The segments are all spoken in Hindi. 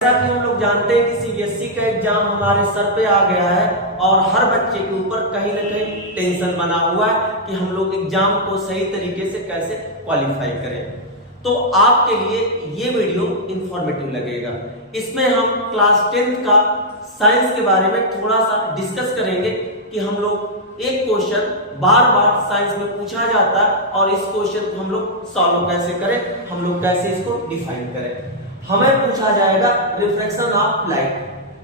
जैसा कि हम लोग जानते हैं कि सीबीएसई का एग्जाम हमारे सर पे आ गया है और हर बच्चे के ऊपर कहीं ना कहीं टेंशन बना हुआ है कि हम लोग एग्जाम को सही तरीके से कैसे क्वालिफाई करें। तो आपके लिए ये वीडियो इंफॉर्मेटिव लगेगा। इसमें हम क्लास 10th का साइंस के बारे में थोड़ा सा डिस्कस करेंगे कि हम लोग एक क्वेश्चन बार बार साइंस में पूछा जाता है और इस क्वेश्चन को हम लोग सॉल्व कैसे करें, हम लोग कैसे इसको डिफाइन करें। हमें पूछा जाएगा रिफ्लेक्शन ऑफ लाइट।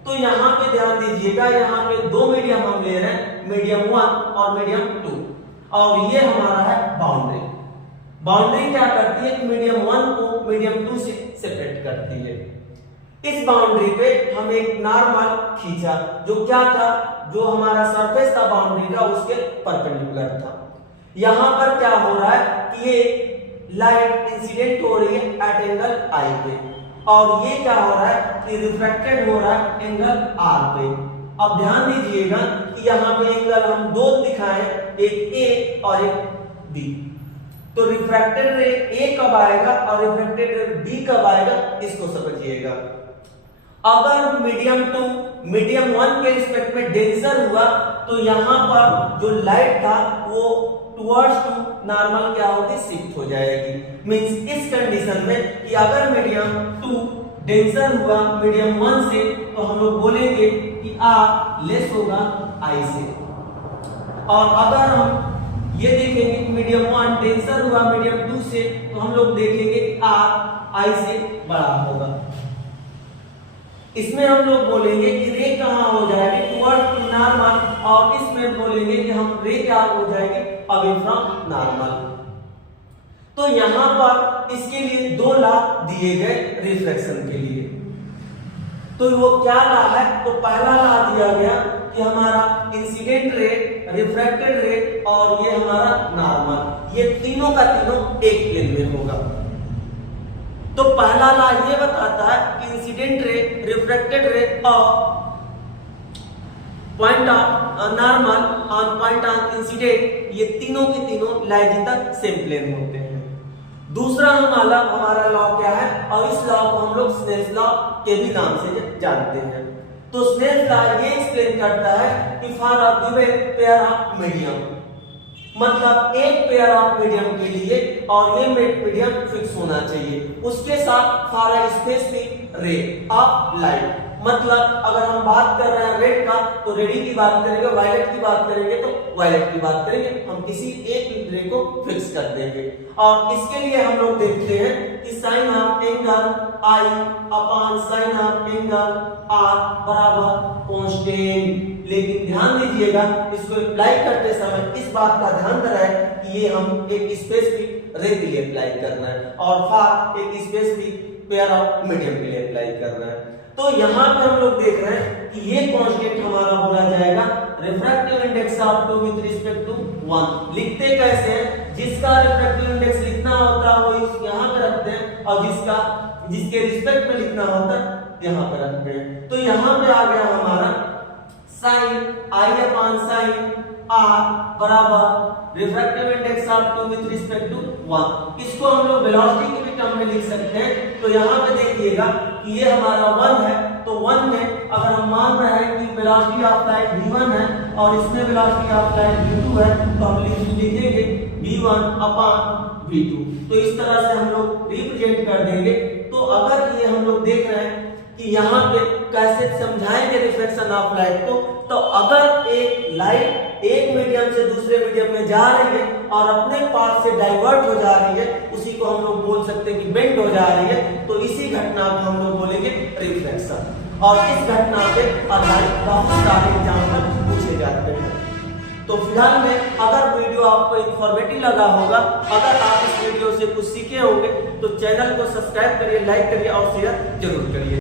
तो यहाँ पे ध्यान दीजिएगा, यहाँ पे दो मीडियम हम ले रहे हैं, मीडियम 1 और मीडियम 2, और ये हमारा है बाउंड्री। बाउंड्री क्या करती है कि मीडियम 1 को मीडियम 2 से सेपरेट करती है। इस बाउंड्री पे हम एक नॉर्मल खींचा, जो क्या था, जो हमारा सरफेस था बाउंड्री का उसके परपेंडिकुलर था। यहाँ पर क्या हो रहा है कि ये लाइट इंसिडेंट हो रही है एट एंगल आई पे, और ये क्या हो रहा है कि रिफ्रैक्टेड हो रहा है एंगल आर पे। अब ध्यान दीजिएगा कि यहाँ पे एंगल हम दो दिखाए, एक ए और एक बी। तो रिफ्रैक्टेड रे ए कब आएगा और रिफ्रैक्टेड रे बी कब आएगा, इसको समझिएगा। अगर मीडियम 2 मीडियम 1 के रिस्पेक्ट में डेंसर हुआ तो यहाँ पर जो लाइट था वो टुवर्ड्स टू नॉर्मल क्या होगी, शिफ्ट हो जाएगी। मींस इस कंडीशन में कि अगर मीडियम 2 डेंसर हुआ मीडियम 1 से तो हम लोग बोलेंगे कि आर लेस होगा आई से। और अगर हम ये देखेंगे कि मीडियम 1 डेंसर हुआ मीडियम 2 से तो हम लोग देखेंगे कि आर आई से बड़ा होगा। इसमें हम लोग बोलेंगे कि रे कहाँ हो जाएगी, टुवर्ड्स टू नॉर्मल, और इसमें बोलेंगे कि हम रे क्या हो जाएगी, अवे फ्रॉम नॉर्मल। तो यहां पर इसके लिए दो लॉ दिए गए रिफ्लेक्शन के लिए। तो वो क्या लॉ है, तो पहला लॉ दिया गया कि हमारा इंसिडेंट रे, रिफ्रैक्टेड रे और ये हमारा नॉर्मल, ये तीनों का तीनों एक प्लेन में होगा। तो पहला लॉ ये बताता है कि इंसिडेंट रे, रिफ्रैक्टेड रे और point of normal on point of incident, ये तीनों के तीनों लाइट तक सेम प्लेन होते हैं। दूसरा हमारा लॉ क्या है, और इस लॉ को हम लोग स्नेल्स लॉ के भी नाम से जानते हैं। तो स्नेल्स लॉ ये एक्सप्लेन करता है कि for a given pair of medium, मतलब एक पेयर ऑफ मीडियम के लिए और ये मीडियम फिक्स होना चाहिए, उसके साथ for a specific ray of light. मतलब अगर हम बात कर रहे हैं रेड का तो रेडी की बात करेंगे, वायलेट की बात करेंगे तो वायलेट की बात करेंगे, हम किसी एक रे को फिक्स कर देंगे। और इसके लिए हम लोग देखते हैं कि sine of angle i upon sine of angle r बराबर कांस्टेंट। लेकिन ध्यान दीजिएगा, इसको अप्लाई करते समय इस बात का ध्यान रहे कि ये हम एक स्पेसिफिक रे के लिए अप्लाई करना है और फॉर एक स्पेसिफिक पेयर ऑफ मीडियम के लिए अप्लाई करना है। तो यहाँ पे हम लोग देख रहे हैं कि ये कांस्टेंट हमारा बोला जाएगा refractive index of 2 with respect to 1। लिखते कैसे हैं, जिसका रिफ्रैक्टिव इंडेक्स लिखना होता है वो यहाँ पे रखते हैं, और जिसके रिस्पेक्ट में लिखना होता है यहाँ पे रखते हैं। तो यहाँ पे आ गया हमारा sine I upon sine R बराबर refractive index of 2 with respect to 1। इसको हम लोग वेलोसिटी के भी टर्म में लिख सकते हैं। तो यहाँ पे देखिएगा कि ये हमारा 1 है, तो 1 में अगर हम मान रहे हैं कि वेलोसिटी ऑफ लाइट v1 है और इसमें वेलोसिटी ऑफ लाइट v2 है, तो हम लिखेंगे v1 अपॉन v2। तो इस तरह से हम लोग रिप्रेजेंट कर देंगे। तो अगर ये हम लोग देख रहे हैं कि यहाँ पे कैसे समझाएंगे रिफ्लेक्शन ऑफ लाइट को, तो अगर एक लाइट एक मीडियम से दूसरे मीडियम में जा रही है और अपने पाथ से डाइवर्ट हो जा रही है, उसी को हम लोग बोल सकते हैं कि बेंड हो जा रही है, तो इसी घटना को हम लोग बोलेंगे रिफ्लेक्शन। और इस घटना पे आधारित बहुत सारे एग्जाम्पल पूछे जाते हैं। तो फिलहाल में अगर वीडियो आपको इंफॉर्मेटिव लगा होगा, अगर आप इस वीडियो से कुछ सीखे होंगे तो चैनल को सब्सक्राइब करिए, लाइक करिए और शेयर जरूर करिए।